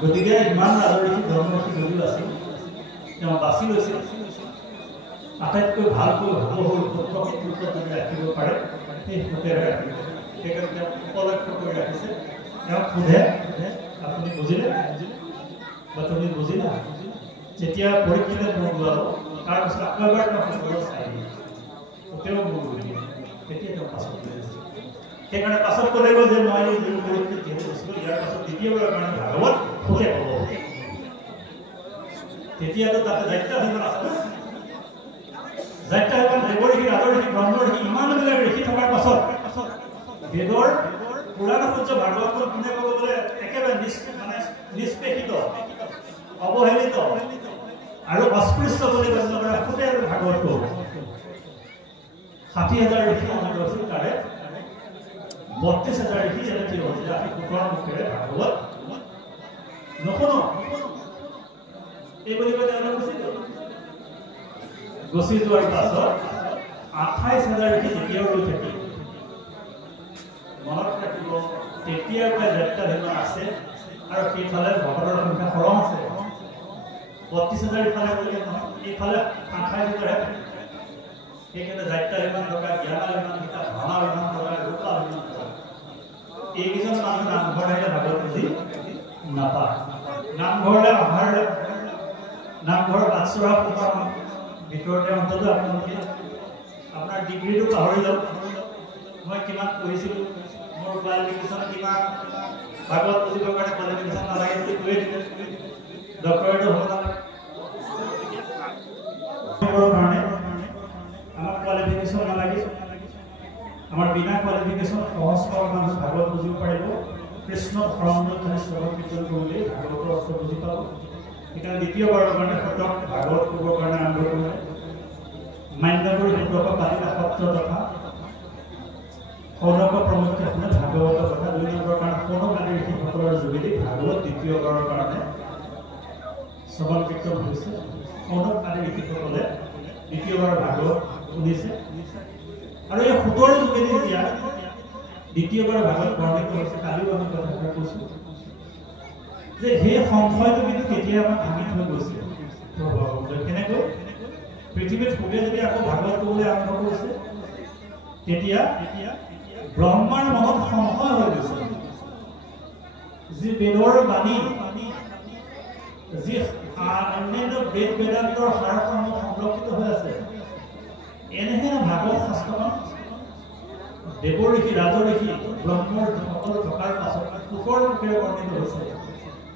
গতিকে ইমান ৰাজনৈতিক ধৰ্মী যদিও আছিল তেওঁ বাছি লৈছে আটাইতকৈ ভালকৈ সৰু যদি ৰাখিব পাৰে সেই সুতেৰে ৰাখিব সেইকাৰণে তেওঁ উপলক্ষ কৰি ৰাখিছে তেওঁক সোধে আপুনি বুজিলে বা তুমি বুজিলা যেতিয়া পৰীক্ষিতে মোক ওলাব তাৰপিছত আকৌ এবাৰ তেওঁ সকলো চাই দিয়ে তেওঁ মোৰ বুজিলে তেতিয়া তেওঁ পাছত বুজিছে সেইকাৰণে পাছত ক'লেগৈ যে মই যিটো পৰীক্ষিত যিহেতু দিছিলোঁ ইয়াৰ পাছত দ্বিতীয়বাৰৰ কাৰণে ভাগৱত সোধে ক'ব তেতিয়াতো তাতে দায়িত্ব আহিব আছে যাত্ৰা এখন দেৱৰ ঋষি ৰাজৰ ঋষি ব্ৰহ্মৰ ঋষি ইমানবিলাক ঋষি থকাৰ পাছত বেদৰ পুৰাণ সূৰ্য ভাগৱতৰ কোনে ক'ব গ'লে একেবাৰে নিষ্পেষিত অৱহেলিত আৰু অস্পৃশ্য বুলি গণ্য কৰা সুতে আৰু ভাগৱত ৬০,০০০ ঋষি অনুষ্ঠিত হৈছিল তাৰে ৩২,০০০ ঋষি যেনে থিয় হৈছিল আমি সুতৰ মুখেৰে ভাগৱত নুশুনো এইবুলি কৈ তেওঁলোক গুচি যোৱাৰ পাছত ২৮,০০০ ঋষি যেতিয়াও ৰৈ থাকিল মনত ৰাখিব তেতিয়াৰ পৰা যাত্ৰা ধৰ্ম আছে আৰু সেইফালে ভকতৰ সংখ্যা সৰহ আছে ৩২,০০০ ইফালে গ'লে নহয় এইফালে ২৮,০০০ সেইকাৰণে যাত্ৰা ইমান টকা জ্ঞান ইমান টকা ধনা ইমান টকা ৰূপা ইমান টকা এইকেইজন মানুহ নামঘৰ আহিলে ভাগৱত বুজি নাপায় নামঘৰলৈ অহাৰ নামঘৰ বাটচৰা ভিতৰতে অন্তত আপোনালোকে আপোনাৰ ডিগ্ৰীটো পাহৰি যাওক মই কিমান পঢ়িছিলোঁ মোৰ কোৱালিফিকেশ্যন কিমান ভাগৱত বুজিবৰ কাৰণে কোৱালিফিকেশ্যন নালাগে বুলি কৈয়ে দিলে ডক্টৰেটো হ'ব নালাগে কাৰণে আমাৰ কোৱালিফিকেশ্যন নালাগে আমাৰ বিনা কোৱালিফিকেশ্যন সহজ সৰল মানুহ ভাগৱত বুজিব পাৰিব কৃষ্ণ শৰণ শ্ৰৱণ কীৰ্তন কৰিলেই ভাগৱতৰ অৰ্থ বুজি পাব সেইকাৰণে দ্বিতীয়বাৰৰ কাৰণে সতক ভাগৱত ক'বৰ কাৰণে আৰম্ভ কৰিলে মান্যগুৰি সূত্ৰক পাতিলা সত্ৰ তথা সৌনক প্ৰমুখ্যে ভাগৱতৰ কথা ২ নম্বৰ কাৰণে সৌনক আদি ঋষিসকলৰ যোগেদি ভাগৱত দ্বিতীয়বাৰৰ কাৰণে শ্ৰৱণ কীৰ্তন হৈছে সৌনক আদি ঋষিসকলে দ্বিতীয়বাৰ ভাগৱত শুনিছে আৰু এই সূতৰ যোগেদি এতিয়া দ্বিতীয়বাৰ ভাগৱত বৰ্ণিত হৈছে কালিও আমি কথাষাৰ কৈছোঁ যে সেই সংশয়টো কিন্তু কেতিয়া আমাক ভাঙি থৈ গৈছে কেনেকৈ পৃথিৱীত সুখে যদি আকৌ ভাগৱত ক'বলৈ আৰম্ভ কৰিছে তেতিয়া ব্ৰহ্মাৰ মনত সংশয় হৈ গৈছে যি বেদৰ বাণী যি অন্যান্য বেদ বেদান্তৰ সাৰসমূহ সংৰক্ষিত হৈ আছে এনেহেন ভাগৱত শাস্ত্ৰখন দেৱৰ ঋষি ৰাজৰ ঋষি ব্ৰহ্মৰ সকলো থকাৰ পাছত সুখৰ মুখেৰে বৰ্ণিত হৈছে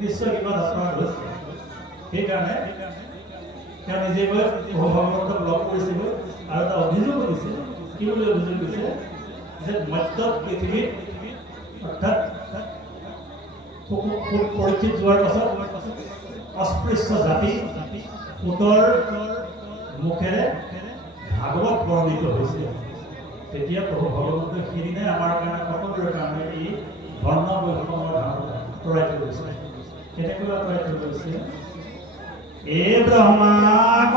নিশ্চয় কিবা অপৰাধ হৈছে সেইকাৰণে তেওঁ নিজে গৈ ভাগৱতক লগ কৰিছিল আৰু এটা অভিযোগ দিছিল কি বুলি অভিযোগ দিছে যে মধ্য পৃথিৱীত অৰ্থাৎ পৰীক্ষিত যোৱাৰ পাছত অস্পৃশ্য জাতি সুতৰ মুখেৰে ভাগৱত বৰ্ণিত হৈছিল তেতিয়া প্ৰভু ভগৱন্তই সেইদিনাই আমাৰ কাৰণে সকলোৰে কাৰণে এই ধৰ্ম বৈষম্যৰ ধাৰণা আঁতৰাই থৈ গৈছে কেনেকৈ আঁতৰাই থৈ গৈছে এ ব্ৰহ্মাক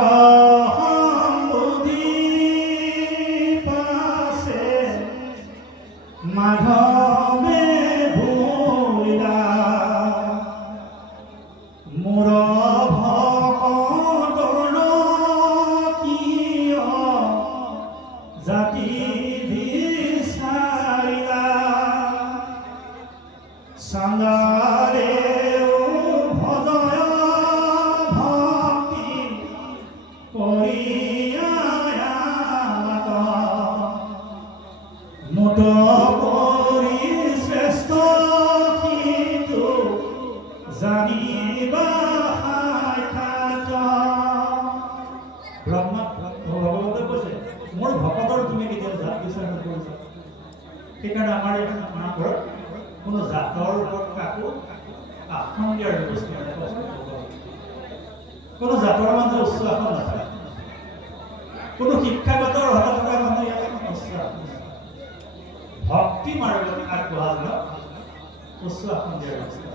সম্বুধি পাছে মাধৱে ভুলিলা মোৰ ভকতৰ কিয় জাতি বিচাৰিলা চান্দাৰে সেইকাৰণে আমাৰ ঘৰত কোনো জাতৰ ওপৰত কাকো আসন দিয়াৰ ব্যৱস্থা কোনো জাতৰ মানুহ উচ্চ আসন নাথাকে কোনো শিক্ষাগত অৰ্হতা থকা মানুহ ইয়াত সমস্যা ভক্তি মাৰ্গত আগবঢ়া যাওক উচ্চ আসন দিয়াৰ ব্যৱস্থা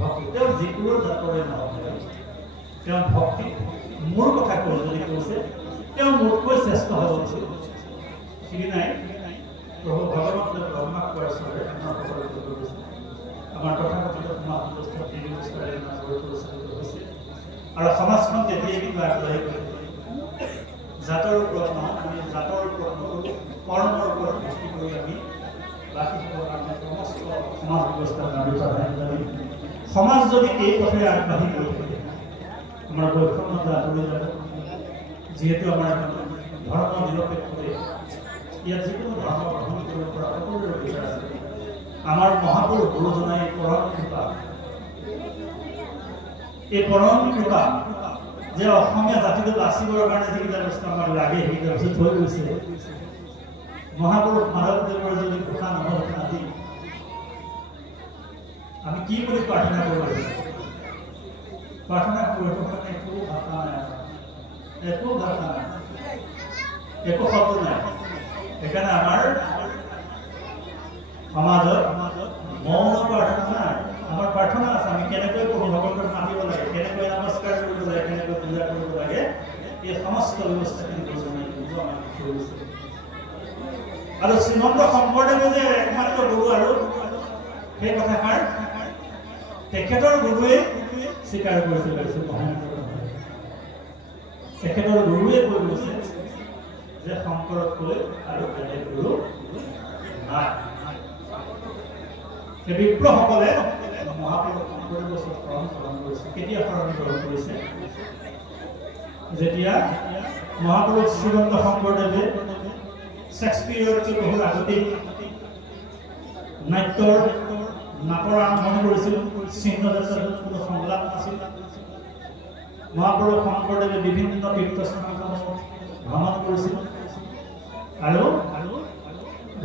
ভক্তি তেওঁ যিকোনো জাতৰে নহওক তেওঁ ভক্তি মোৰ কথা কৈ যদি কৈছে তেওঁ মোতকৈ শ্ৰেষ্ঠ হ'ব উচিত সিদিনাই প্ৰভু ভগৱন্ত ব্ৰহ্মাক কোৱাৰ চৰে আমাৰ তথাকথিত সমাজ ব্যৱস্থা আৰু সমাজখন তেতিয়াই কিন্তু আগবাঢ়ি গৈ জাতৰ ওপৰত নহয়, আমি জাতৰ ওপৰত নকৰোঁ, কৰ্মৰ ওপৰত ভিত্তি কৰি আমি বাকী কাৰণে সমস্ত সমাজ ব্যৱস্থাৰ দাবী সমাজ যদি এই পথে আগবাঢ়ি গৈ থাকে আমাৰ বৈষম্যতা আঁতৰি যাব। যিহেতু আমাৰ ধৰ্ম নিৰপেক্ষতে ইয়াত যিকোনো ধৰ্ম গ্ৰহণ কৰিব পৰা সকলোৰে অধিকাৰ আছে। আমাৰ মহাপুৰুষ গুৰুজনাই পৰম কৃপা, এই পৰম কৃপা যে অসমীয়া জাতিটো বাচিবৰ কাৰণে যিকেইটা বস্তু আমাক লাগে সেইকেইটা বস্তু থৈ গৈছে। মহাপুৰুষ মাধৱদেৱৰ যদি ঘোষা নহ'লহেঁতেন আজি আমি কি বুলি প্ৰাৰ্থনা কৰিব লাগিব? প্ৰাৰ্থনা কৰিব কাৰণে একো ভাষা নাই, একো ভাষা নাই, একো শব্দ নাই। সেইকাৰণে আমাৰ সমাজত মৌন প্ৰাৰ্থনা নাই, আমাৰ প্ৰাৰ্থনা আছে। আমি কেনেকৈ প্ৰভু ভগৱন্তক মাতিব লাগে, কেনেকৈ নমস্কাৰ কৰিব লাগে, কেনেকৈ পূজা কৰিব লাগে, এই সমস্ত ব্যৱস্থাখিনি আৰু শ্ৰীমন্ত শংকৰদেৱে যে একমাত্ৰ গুৰু আৰু সেই কথাষাৰ তেখেতৰ গুৰুৱে স্বীকাৰ কৰিছিল। তেখেতৰ গুৰুৱে কৈ গৈছে যে শংকৰতকৈ আৰু বেলেগ গুৰু নাই। সেই বিপ্লৱসকলে মহাপুৰুষ শংকৰদেৱৰ শৰণ কৰিছে। কেতিয়া শৰণ গ্ৰহণ কৰিছে? যেতিয়া মহাপুৰুষ শ্ৰীমন্ত শংকৰদেৱে শ্বেক্সপিয়ৰতকৈ বহুত আগতেই নাট্যৰ নাটৰ আৰম্ভণি কৰিছিল। চিহ্নযাত্ৰাত কোনো সংলাপ নাছিল। মহাপুৰুষ শংকৰদেৱে বিভিন্ন তীৰ্থস্থানসমূহ ভ্ৰমণ কৰিছিল আৰু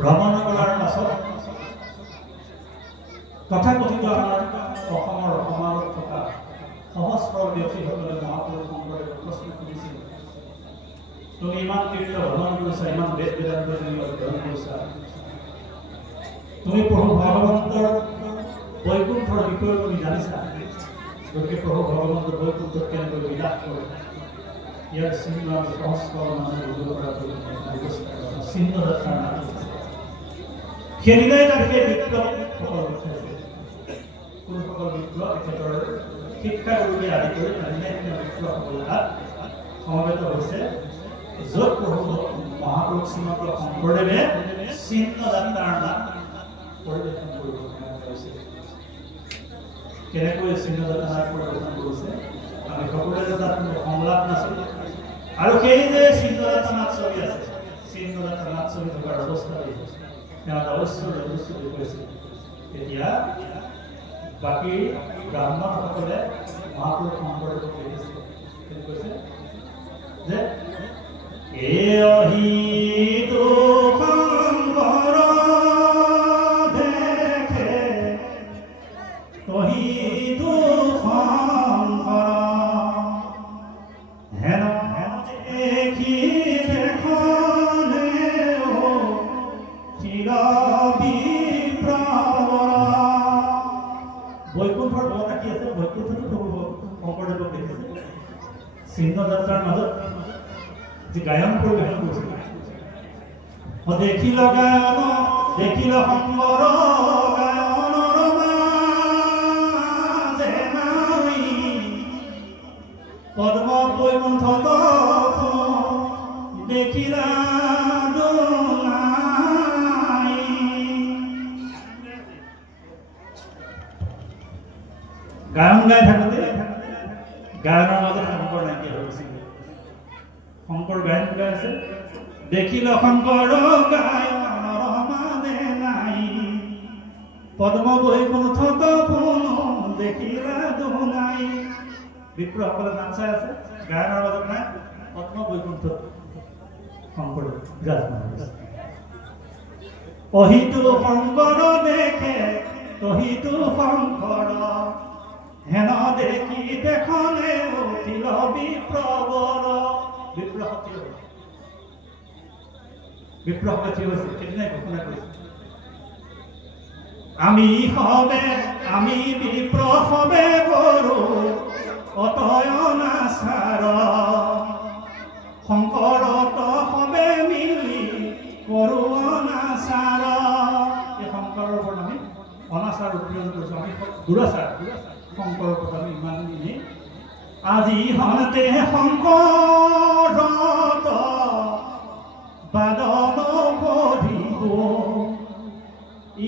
ভ্ৰমণ কৰাৰ পাছত তথাকথিত আমাৰ অসমৰ সমাজত থকা সহস্ৰ ব্যক্তিসকলে মহাপুৰুষ শংকৰদেৱক প্ৰশ্ন কৰিছিল, তুমি ইমান তীৰ্থ ভ্ৰমণ কৰিছা, ইমান বেদ বেদান্ত অধ্যয়ন কৰিছা, তুমি প্ৰভু ভগৱন্তৰ বৈকুণ্ঠৰ বিষয়ে তুমি জানিছা, গতিকে প্ৰভু ভগৱন্তৰ বৈকুণ্ঠত কেনেকৈ বিলাস কৰে ইয়াৰ চিহ্ন আমি সহস্ৰ মানুহে বুজিব পৰাকৈ ব্যৱস্থা কৰা চিহ্ন যাত্ৰাৰ নাম। সেইদিনাই তাত সেই বিপ্লৱসকল উঠাইছে। কোনসকল বিপ্লৱ? তেখেতৰ শিক্ষাগুৰুকে আদি কৰি বিপ্লৱসকল তাত সমবেত হৈছে, য'ত প্ৰভু মহাপুৰুষ শ্ৰীমন্ত শংকৰদেৱে চিহ্ন যাত্ৰাৰ নাম পৰিৱেশন কৰিব পাৰিছে। কেনেকৈ চিহ্ন যাত্ৰা পৰিৱেশন কৰিছে? আমি সকলোৰে তাত কোনো সংলাপ নাছিল। আৰু সেই যে চিহ্ন যাত্ৰা নাট চলি আছে, চিহ্ন যাত্ৰা নাট চলি থকাৰ অৱস্থাত তেওঁ অৱশ্যে কৈছিল। তেতিয়া বাকী ব্ৰাহ্মণসকলে মহাপুৰুষ শংকৰদেৱক দেখিছিল। তেওঁ কৈছে যে আহিতো শংকৰ দেখে তহিতো শংকৰ হেন দেখি দেখনে বৈকুণ্ঠৰ বত আঁকি আছে। বৈকুণ্ঠতো প্ৰভু শংকৰদেৱক দেখিছে। চিহ্ন যাত্ৰাৰ মাজত যি গায়ন পৰিৱেশন কৰিছিল, দেখিল গায়ন দেখিল শংকৰ গায়নৰ মাজে নাই পদ্ম বৈকুণ্ঠত দেখিলা গায়ন গাই থাকোঁতে গায়নৰ মাজত শংকৰ নাইকিয়া হৈ গৈছিল। শংকৰ গায়ন গাই আছে, দেখিল শংকৰ গায়নৰ মাজে নাই পদ্ম বৈকুণ্ঠত দেখিলা দুনাই। বিপ্লৱসকলে নাম চাই আছে, গায়নৰ মাজত নাই, পদ্ম বৈকুণ্ঠত শংকৰ বিৰাজমান হৈছে। অহিতো শংকৰ দেখে তহিতো শংকৰ হেন দেখি দেখনে উঠিল বিপ্লৱৰ। বিপ্লৱ থিয় হৈছে। সেইদিনাই ঘোষণা কৰিছে, আমি বিপ্লৱ হবে কৰো অতয়নাচাৰ শংকৰত হবে মিলি কৰো অনাচাৰ। এই শংকৰৰ ওপৰত আমি অনাচাৰ উৎপীড়ন কৰিছোঁ, আমি দুৰাচাৰ শংকৰৰ ওপৰত আমি ইমানখিনি আজি হতে শংকৰত বাদন পঢ়িব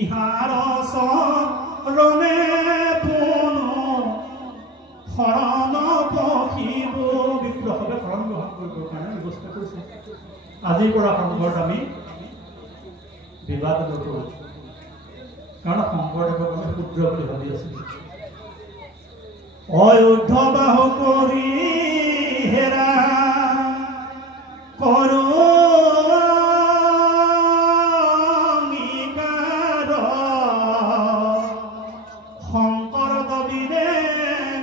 ইহাৰ চৰণে পুনৰ শৰণ পঢ়িব। বিপ্লৱে শৰণ গ্ৰহণ কৰিবৰ কাৰণে ব্যৱস্থা কৰিছে। আজিৰ পৰা সংঘত আমি বিবাদ নকৰোঁ, কাৰণ শংকৰদেৱক আমি শূদ্ৰ বুলি ভাবি আছিলোঁ। অযুদ্ধ বাহু কৰি হেৰা কৰো শংকৰ কবিৰে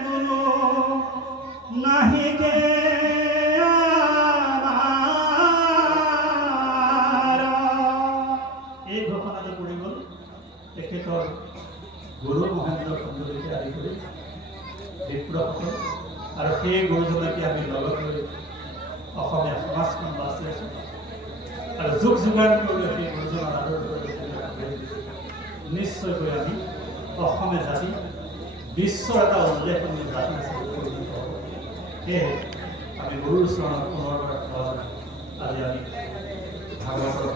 গুৰু নাহিকে এই ঘোষণাটো পৰি গ'ল তেখেতৰ গুৰু মহেন্দ্ৰ খণ্ডলৈকে আদি কৰি বিপ্লৱসকল, আৰু সেই গুৰুজনকে আমি লগত লৈ অসমীয়া সমাজখন বাচি আছোঁ। আৰু যুগ যুগান্তৰলৈ সেই গুৰুজনৰ আদৰ নিশ্চয়কৈ আমি অসমীয়া জাতি বিশ্বৰ এটা উল্লেখনীয় জাতি হিচাপে পৰিণত হ'ব। সেয়েহে আমি গুৰুৰ চৰণত পুনৰবাৰ আজি আমি ভাগৱতৰ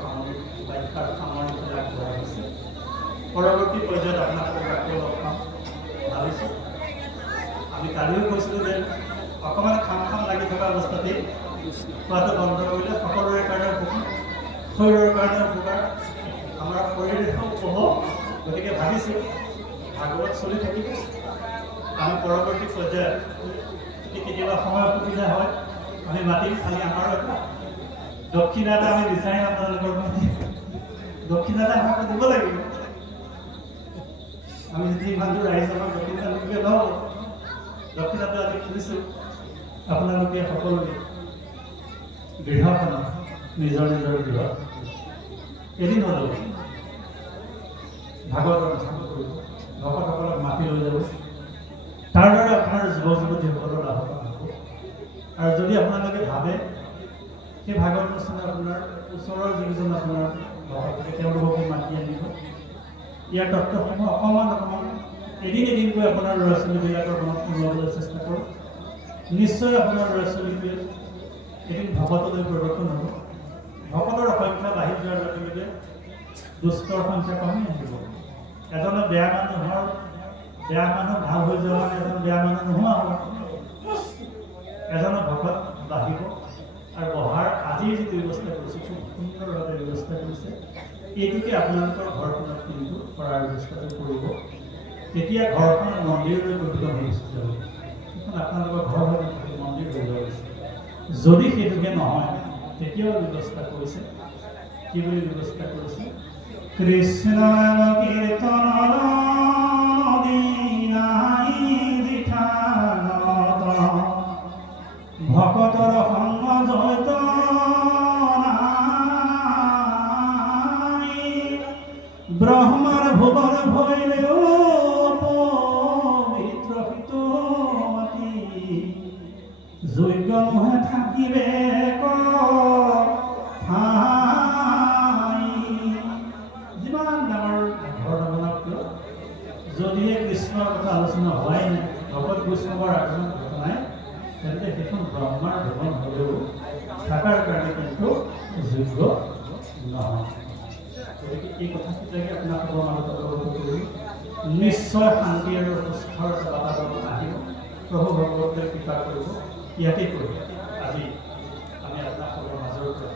ব্যাখ্যাৰ সামৰণিলৈ আগবঢ়াই হৈছে। পৰৱৰ্তী পৰ্যায়ত আপোনালোকক আকৌ লগ পাম ভাবিছোঁ। আমি কালিও কৈছিলোঁ যে অকণমান খাম লাগি থকা অৱস্থাতেই খোৱাটো বন্ধ কৰিলে সকলোৰে কাৰণে উপকাৰ, শৰীৰৰ কাৰণে উপকাৰ, আমাৰ শৰীৰখন ক'ব। গতিকে ভাবিছোঁ ভাগৱত চলি থাকিব। আমি পৰৱৰ্তী পৰ্যায়ত যদি কেতিয়াবা সময় অসুবিধা হয় আমি মাতিম। খালি আমাৰ এটা দক্ষিণা এটা আমি বিচাৰিম, আপোনালোকৰ দক্ষিণা এটা আমাক দিব লাগিব। আমি যদি ইমান দূৰ ৰাইজ আমাক দক্ষিণা দিবলৈ নহ'ব। দক্ষিণাটো আমি খুজিছোঁ আপোনালোকে সকলোৱে দৃঢ়খনত নিজৰ নিজৰ দৃঢ় এদিন হ'লেও ভাগৱত অনুষ্ঠান কৰিব, ভকতসকলক মাতি লৈ যাব। তাৰ দ্বাৰা আপোনাৰ যুৱক যুৱতীসকলৰ লাভৱান হ'ব। আৰু যদি আপোনালোকে ভাবে সেই ভাগৱত অনুষ্ঠানে আপোনাৰ ওচৰৰ যিকেইজন আপোনাৰ ভকত তেওঁলোককো মাতি আনিব, ইয়াৰ তত্ত্বসমূহ অকণমান এদিনকৈ আপোনাৰ ল'ৰা ছোৱালীবিলাকৰ মনত সোমোৱাবলৈ চেষ্টা কৰক। নিশ্চয় আপোনাৰ ল'ৰা ছোৱালীটোৱে এদিন ভকতলৈ পৰিৱৰ্তন হ'ব। ভকতৰ সংখ্যা বাঢ়ি যোৱাৰ লগে লগে দুষ্টৰ সংখ্যা কমি আহিব। এজন বেয়া মানুহ ভাল হৈ যোৱা মানে এজন বেয়া মানুহ নোহোৱা হ'ব। এজন ভকত বাঢ়িব আৰু বহাৰ আজিৰ যিটো ব্যৱস্থা কৰিছে খুব সুন্দৰভাৱে ব্যৱস্থা কৰিছে। এইটোকে আপোনালোকৰ ঘৰখনত কিন্তু কৰাৰ ব্যৱস্থাটো কৰিব। তেতিয়া ঘৰখন মন্দিৰলৈ গঠিত হৈ গুচি যাব। এখন আপোনালোকৰ ঘৰ হৈ মন্দিৰ হৈ যাব। যদি সেইটোকে নহয় তেতিয়াও ব্যৱস্থা কৰিছে। কি বুলি ব্যৱস্থা কৰিছে? কৃষ্ণ কীৰ্তন ভকতৰ সংগ জয়ত ব্ৰহ্মাৰ ভুৱন ভৈলেও পবিত্ৰ মাতি যোগ্য মহে থাকিবে যিমান ডাঙৰ ঘৰ নবনাওক কিয়, যদিহে কৃষ্ণৰ কথা আলোচনা হোৱাই নাই, ভকত বৈষ্ণৱৰ আগমন ঘটা নাই, তেন্তে সেইখন ব্ৰহ্মাৰ ভৱন হ'লেও থকাৰ কাৰণে কিন্তু যোগ্য নহয়। গতিকে এই কথাকেইটাকে আপোনালোকৰ মাজত অৱগত কৰি নিশ্চয় শান্তি আৰু সুস্থৰ বাতাবৰণ আহিব। প্ৰভু ভগৱতে কৃপা কৰিব। ইয়াকে কৰিব আজি আমি আপোনালোকৰ মাজৰ পৰা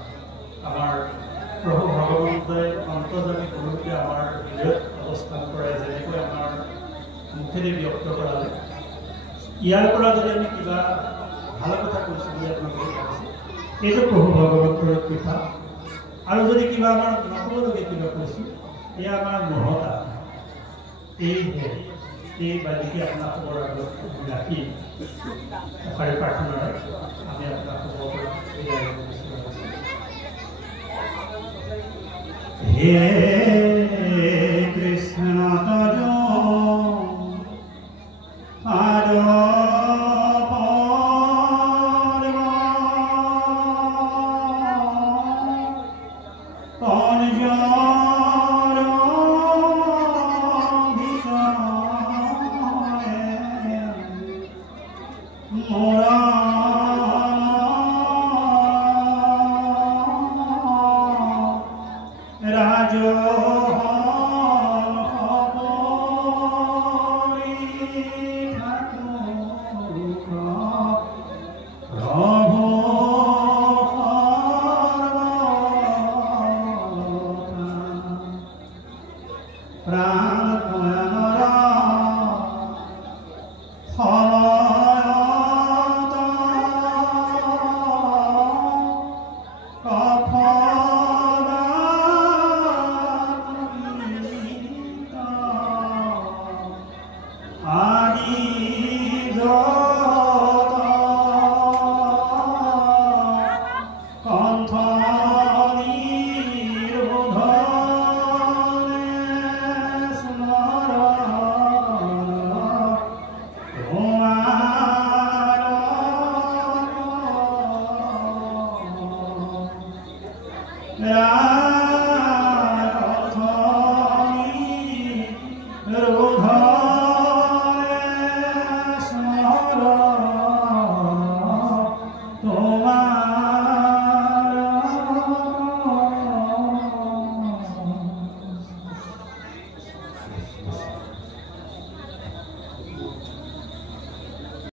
আমাৰ প্ৰভু ভগৱন্তই অন্তৰ্জামী গুৰুকে আমাৰ হৃদয়ত অৱস্থান কৰাই যেনেকৈ আমাৰ মুখেদি ব্যক্ত কৰালে, ইয়াৰ পৰা যদি আমি কিবা ভাল কথা কৈছোঁ বুলি আপোনালোকে ভাবিছে, এইটো প্ৰভু ভগৱন্তৰ কৃপা। আৰু যদি কিবা আমাৰ নক'বলগীয়া কিবা কৈছোঁ, এয়া আমাৰ মহতা। এই বাদিকে আপোনালোকৰ আগত ৰাখি এষাৰি প্ৰাৰ্থনাৰে আমি আপোনালোকৰ হে কৃষ্ণ তজ Ram